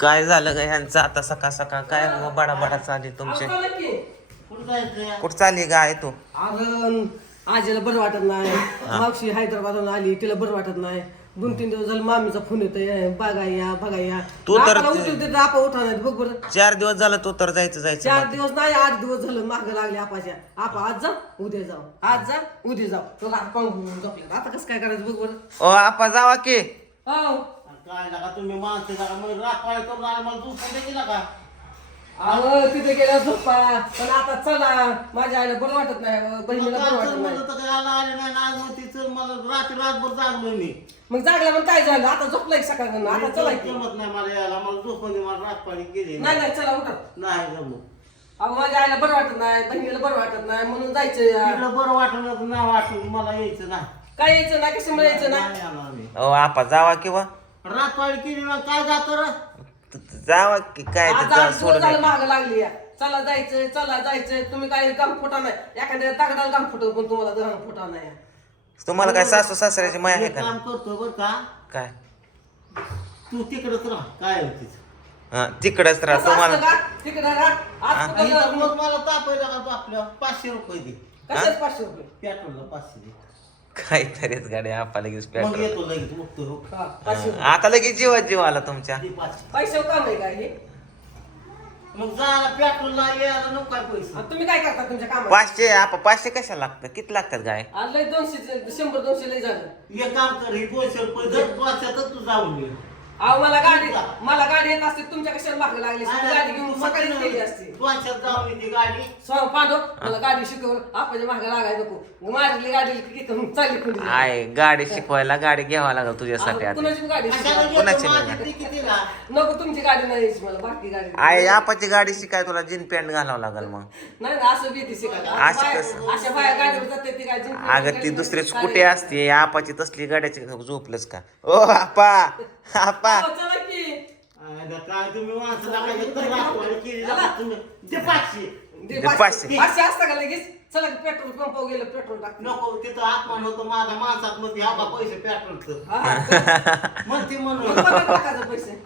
काय झालं ग ह्यांचं आता सकाळ सकाळ काय हो बडा बडा चालली तुमचे? की. कुठं चालली गाय तू? अगं आजीला बरं वाटत नाही. मावशी हैदराबादहून आली तिला बरं वाटत नाही. दोन तीन दिवस झालं मामीचा फोन येतोय बघा या बघा या तू तर आपा उठा नाही बघ बरं. चार दिवस झालं तू तर जायचं जायचं चार दिवस नाही आठ दिवस झालं माग लागले आपाच्या. आपा आज जा उद्या जाऊ. आज जा उद्या जाऊ. तुला आपण झोपले. आता कसं काय करायचं बघ बरं. ओ आपा जावा की. हो. काय लागा तुम्ही माणसं लागा मग रात पाळी करून आले मला झोपून दे गेला का? अहो तिथे गेल्या झोपा. पण आता चला. माझ्या आईला बरं वाटत नाही. अहो, बहिणीला बरं चल वाटत नाही. तर काय? आला आले नाही. ना आज चल मला रात्री रातभर जागलोय मी. मग जागला मग काय झालं? आता झोपलाय सकाळ आता चला की. जमत नाही मला यायला. मला झोपून दे मला रात पाळी गेली नाही. नाही चला उठा. नाही जमत. अहो माझ्या आईला बरं वाटत नाही. बहिणीला बरं वाटत नाही. म्हणून जायचं यार. तिकडं बरं वाटलं नाही वाटलं. मला यायचं ना. काय यायचं ना कशामुळे यायचं ना नाही आलो आम्ही. ओ आपा जावा किंवा? रात पाळी केली काय जातो रे? जावा की काय ते आज जा आठ दिवस सोडून झालं ये. महाग लागली या. चला जायचं चला जायचं तुम्ही काय काम फुटा नाही. एखाद्या दगडाला काम फुटव पण तुम्हाला दगड फुटा नाही. तुम्हाला काय सासू सासऱ्याची माया आहे एक का काम करतो बर का? काय? तू तिकडच राह. काय होतीच हा, तिकडच राहा. तुम्हाला का? तिकडे आज कुठं मग मला तापायला का आपल्या पाचशे रुपये दे. कशाच पाचशे रुपये? पेट्रोलला पाचशे दे. काहीतरीच गाडी आपा लगेच मग पेट्रोल. येतो लगेच उठतो हो. हा, पाचशे रुपये. आता लगेच जीवा जीव आला तुमच्या. पाचशे. पैसे काम आहे का हे? मग जायला पेट्रोलला यायला नको काय पैसे. आणि तुम्ही काय करता तुमच्या कामात? पाचशे आपा पाचशे कशाला लागतं? किती लागतात गाय? आज लय दोनशे शंभर दोनशे लय झालं. हे काम कर ही दोनशे रुपये जर वर्षातच तू जाऊन ये. अहो मला गाडी मला गाडी येत असते तुमच्या कशाला माग लागली? गाडी घेऊन सकाळीच गेली असती. वर्षात जाऊन येते गाडी. सो पांडव मला गाडी शिकव आपण मागे लागायला नको. माझी गाडी किती चालली आय गाडी शिकवायला गाडी घ्यावा लागल तुझ्यासाठी आता. कुणाची गाडी? कोणाची नको तुमची गाडी नाही मला बाकी गाडी. आय आपाची गाडी शिकाय तुला जीन पॅन्ट घालावं लागल मग. नाही असं भीती शिकायला. असं बाया- कसं? अशा बाया गाडीवर जाते ती काय जिंकली अगं ती गाडी- दुसरी गाडी- स्कूटी असते आपाची तसली गाड्याची झोपलंच का? ओ आपा आपा अहो, चला की अरे काय तुम्ही माणसाला काय तर राखवाडी केली जाता तुम्ही दे पाचशे दे दे पाचशे पाचशे. पाचशे असतं का लगेच चला पेट्रोल पंपावर गेलं पेट्रोल टाक नको तिथं अपमान होतो माझ्या माणसात मध्ये हा बा पैसे पेट्रोलचं म्हणते म्हणून. टाकायचं पैसे?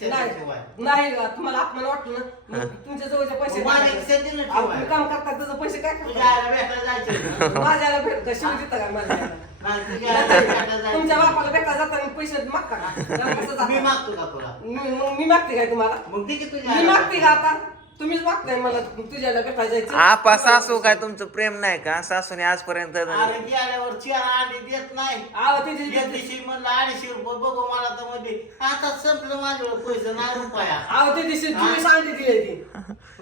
माझ्या- नाही का? तुम्हाला अपमान वाटलं ना? मग तुमच्या जवळचे पैसे माझ्या दिलं. तुम्ही काम करता त्याचं पैसे काय आईला भेटायला जायचं. माझ्याला भेट का शिव देता का माझ्याला नाही, तुझ्या आईला भेटायला तुमच्या बापाला भेटा जाताना पैसे मागता का? मी मागतो का तुला? मी मग मी मागते काय तुम्हाला? मग तुझ्या मी मागते का आता? तुम्हीच मागताय मला तुझ्याला भेटा जायचं? आपा सासू काय तुमचं प्रेम नाही का? सासूने आजपर्यंत अरे गेल्यावर चार अंडे देत नाही. आव तिची या दिवशी म्हणलं अडीचशे रुपये बघू मला तर मध्ये. आता संपलं माझ्यावर पैसे नाही रुपया. आव ते दिवशी तुम्ही सांगते दिली ती.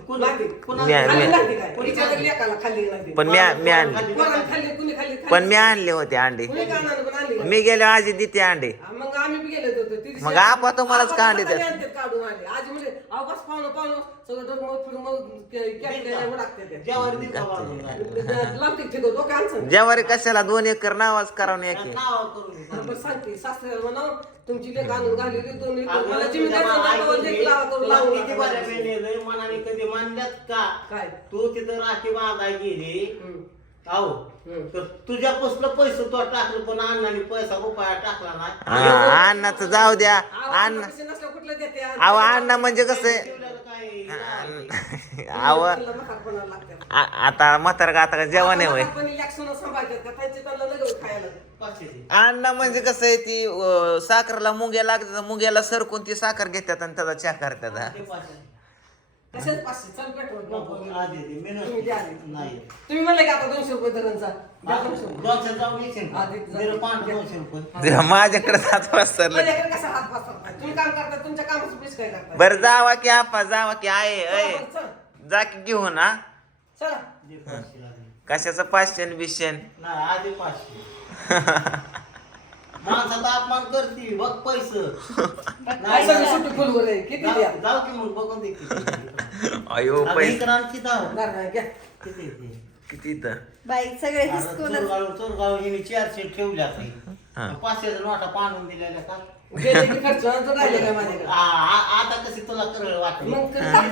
कुणा- लागते. कुणा- मी- खाल्ली मी- लागते काय? विचारलं लेकाला खाल्ली लागते पण मी मी आणले. पोरानं खाल्ली कुणी खाल्ली पण मी आणले होते अंडे. कुणी का आणलं पण आणली? का? मी गेले आजी देते अंडे. मग आम्ही बी गेलो होतो. ती दिवशी- मग आपा तुम्हालाच त्यात. काढून आले. आज म्हणजे अहो बस पाहुणं पाहुणं सगळं ते. ज्यावर. लावते ठेवतो डोक्या आणसन ज्यावारी कशाला दोन एकर नावाच करावं नाव करून. बरं सांगते. सासऱ्याला म्हणावं तुमची लेक आणून घालेली दोन मला लावा तुला किती मनाने कधी मानल्यात का? काय? तू तिथं राखी बांधाय गेली. हम्म. आहो. तर तुझ्यापासून पैसे तो टाकलं पण अण्णाने पैसा रुपया टाकला नाही. हा, अण्णाचं जाऊ द्या. अहो, अण्णा कुठलं देते अहो अण्णा म्हणजे कसं म्हातारपणाला लागतं. आता म्हातार का आता जेवण आहे होय. अण्णा म्हणजे कसं आहे ती अं, साखरला मुंग्या लागतात मुंग्याला सरकून ती साखर घेतात आणि त्याचा चहा करतात हा. पाचशे. कशाच पाचशे? चल पेट्रोल तुम्ही. नाही. म्हणले का आता दोनशे रुपये धरणचा द्या दोनशे रुपये. माझ्याकडे सात वाजता माझ्याकडे कसा हात तुम्ही काम करता तुमच्या कामाचं काय करता बरं जावा की आपा जावा की आहे अय चला. जा की हा. चला. पाचशे आधी. कशाचं पाचशे आणि बिशे नाही आधी पाचशे. माणसाचा अपमान करते बघ पैसे. सुट्टी फुलवर आहे. किती द्या? जाऊ की मग बघून दे. अयो आता पैसे. आणखी घ्या. किती? किती तर बाई सगळे आता चोरगाव चोरगाव हिने चारशे ठेवल्या काही हा. पाचशेच्या नोटा पांडून दिलेल्या का? आता कशी तुला करळ वाटली? हा.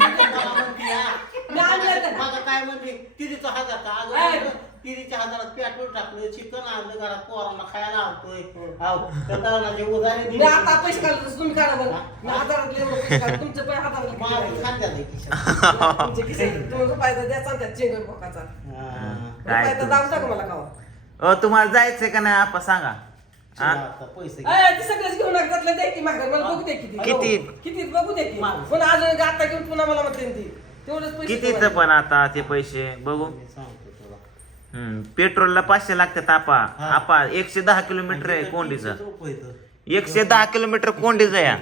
काय म्हणते तिचा हजार? का ऐ. अगं कितीच्या हजारात पेट्रोल टाकलं चिकन आणलं घरात पोरांना खायला आणतोय मी दिली आता पैसे तुम्ही काढा बरं मी हाताळातले एवढे पैसे काढले. तुमचे पैसे हाताळातले किती माझं राहिले? खांद्यात आहे खिशात. तुमचे किती? तुम्हाला फायदा द्यायचा आणि त्यात चेंगट बोकाचा हा. काय फायदा तू? दाम टाका मला खावा अ तुम्हाला जायचंय का नाही आपण सांगा हा? आता पैसे घे. अय, ते सगळंच घेऊन द्या की मागं. मला बघू दे किती किती? किती बघू दे की माग. पण अजून आता घेऊन पुन्हा मला म्हणते ती तेवढेच पैसे कितीच ठेवायचे. पण आता ते पैसे बघू मी सांगतो तुला. हम्म पेट्रोलला पाचशे लागतात आपा हा. आपा एकशे दहा किलोमीटर आहे कोंडीचं. एकशे दहा किलोमीटर कोंडीचं या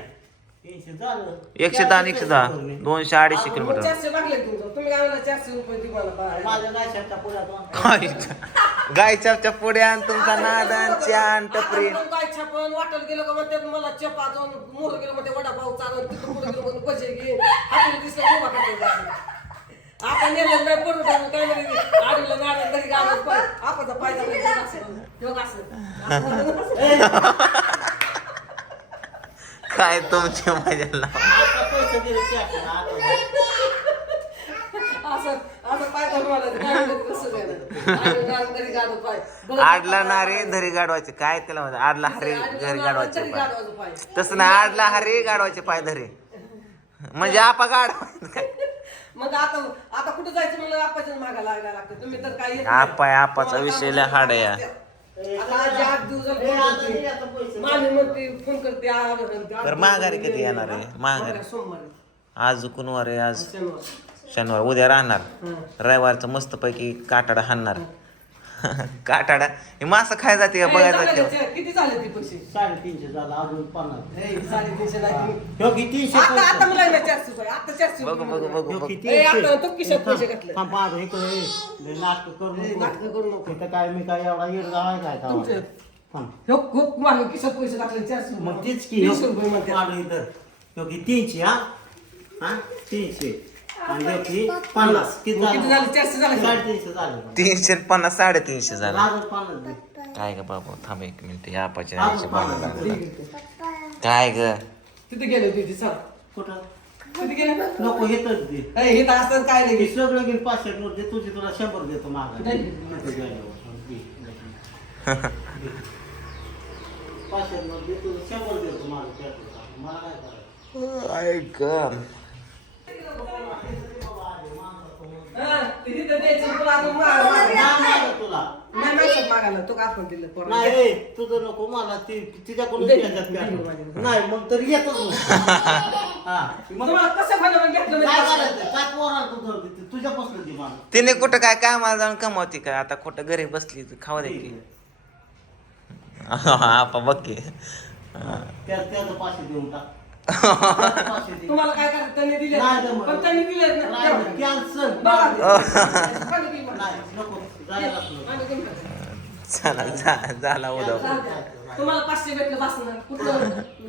तीनशे झालं. एकशे दहा आणि एकशे दहा. दोनशे अडीचशे किलोमीटर चारशे मागले तुमचं तुम्ही काय म्हणला चारशे रुपये दे मला बा. माझ्या गायशाच्या पुढ्यात गायच्या पुढे आणि तुमचा नादन चान टपरी आपण काय छापन वाटत गेलो का मला चपा जाऊन मोर गेलो म्हणते वडापाव चालून तिथं पुढे गेलो म्हणते भजे घे हाताला दिसलं उभा करतो आपण नेलं काय आडीला घरी पाय असं काय मजा लाव. आता असं असं पाय काय आडीला घरी आडला नारे धरी गाडवायचे काय त्याला म्हणतात? आडला हरी घरी गाडत गाडवायचे घरी पाय. गाडवायचं पाय. तसं नाही आडला हरी गाडवायचे पाय धरी. म्हणजे आपा गाडवायचं काय? मग आता आता कुठं जायचं म्हणलं आपाच्या मागा लागायला लागतं तुम्ही तर येत आपा नाही. आपाचा विषय लय हार्ड आहे या. आता आजी आठ दिवस झाले ए, फोन आता करते. दिले आता पैसे. मामी म्हणते फोन करते आ- आ- आ- बरं, माघारी कधी येणार आहे? माघारी. सोमवारी आज कुणवार आहे आज शनिवार शनिवार उद्या राहणार हं. रविवारचं मस्त पैकी काटाडा हाणणार काटाडा हे मासं खाय जाते बघायला किती झाले ते पैसे साडेतीनशे झालं अजून पन्नास ए, साडेतीनशे नाही. ह्यो किती तीनशे आता आता पैसे. मला नाही चारशे रुपये आता चारशे बघू बघू बघू ह्यो बघू किती ए, तीनशे. आता तो खिशात पैसे घातले. थांब, पाहतो, इकडे ये. लय नाटकं करू ए, नको. नाटकं करू नको. इथं काय मी काय एवढा येडगा आहे काय का तुमचे. थांब. ह्यो खूप मागे पैसे टाकले चारशे रुपये. मग तीच की तीनशे रुपये म्हणते. पाडू इथं ह्यो तीनशे हा हा तीनशे आणि की पन्नास किती किती झालं झाले चारशे झाले साडेतीनशे झालं तीनशे पन्नास साडेतीनशे झाला अजून पन्नास दे. काय ग बाबा थांब एक मिनिट या अजून पन्नास दे. आहे. काय ग तिथे गेले होते ते, चला. कुठं तिथे गेले ना? नको दे ए, हे तर असतात काय हे नाही सगळं घेऊन पाचशे नोट दे तुझी तुला शंभर देतो मागा नाही. तिथं. पाचशे नोट दे तुझं शंभर देतो मागा. मला काय करायचं ऐक नाही मागं तुला नाही माहिती मागायला तो का आपण दिलं पोराला. नाही ए, तुझं नको मला ती तिच्याकडून दे. घ्यायच्यात. नाही मग तर येतच नाही. हा मग तुम्हाला कसं बनवून घेतलं काय करायचं काय तुझ्यापासून दे मला तिने कुठं काय कामाला जाऊन कमावती का आता कुठं घरी बसली तर खावा दे की आपा बघ की त्या त्याचं पाचशे देऊन टाक. तुम्हाला काय करायचं त्यांनी दिले नाही. पण त्यांनी दिले नाही, कॅन्सल. नको जायला. चला झाला उद्या. तुम्हाला पाचशे भेटले बसणार कुठलं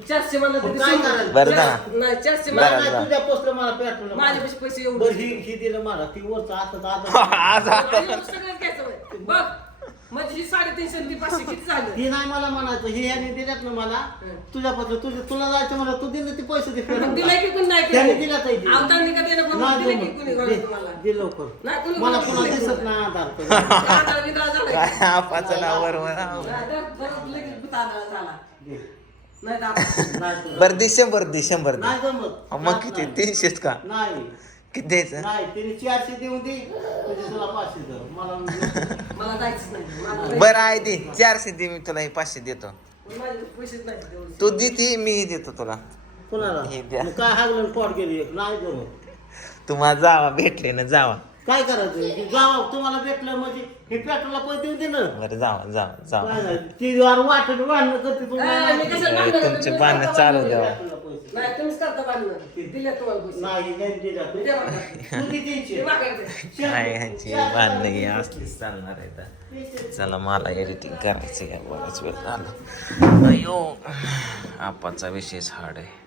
चारशे काय. करायचं? बरं जा. नाही चारशे. म्हणलं नाही, नाही, तुझ्या पोचलं मला पेट्रोल माझे पैसे पैसे एवढे बरं ही ही दिलं मला ती वरचं आता आता आज आणि एवढं सगळं घ्यायचं बाई. बघ म्हणजे ही साडेतीनशे आणि ती पाचशे किती झालं ही नाही मला म्हणायचं ही याने दिल्यात ना मला हं. तुझ्यापासून तुझ्या तुला जायचं मला तू दिलं ते पैसे दे मग दिलंय की कोणी नाही त्याने? दिला ताई दिला. आवतांनी का देणं पण नाही दिलंय की जमत. कोणी दे- घरात तुम्हाला? दे लवकर नाही, कोणी मला कोणी पुन्हा दिलंय दिसत की? नाही आधार कार्ड. आधार बिधार झालाय का? काय आपाचं नाव वर वर आव. नाही, तर परत लगेच भूत आधार झाला. दे. नाही तर आपण- नाही तुला. बरं डिसेंबर डिसेंबर नाही जमत अहो, मग किती. तीनशेच का नाही किती द्यायचं नाही तिने चारशे देऊन दे तुझे तुला पाचशे दे मला मला नाही. बरं आहे दे. चारशे दे मी तुला हे पाचशे देतो. पैसेच नाही तेवढे. तू देते मी देतो तुला. कुणाला? हे द्या. मग काय हागलं पोट गेली? एक नाही जमत तुम्हाला जावा भेटले ना जावा. काय करायचं? जावा तुम्हाला भेटलं म्हणजे हे पेट्रोलला पैसे देऊन दे ना. बरं जावा जावा जावा. ती वार वाटत वाढणं करते तुम्हाला? तुमचे करता चालू. द्यावा. नाही तुम्हीच करता तुम्हाला पैसे. नाही नाही दिला तू. द्या मला. तू किती इच्छे? ते मागायचे. काय ह्यांची बांधणं असलीच चालणार आहे आता. चला मला एडिटिंग करायचं आहे बराच वेळ झाला अयो आपाचा विषयच हार्ड आहे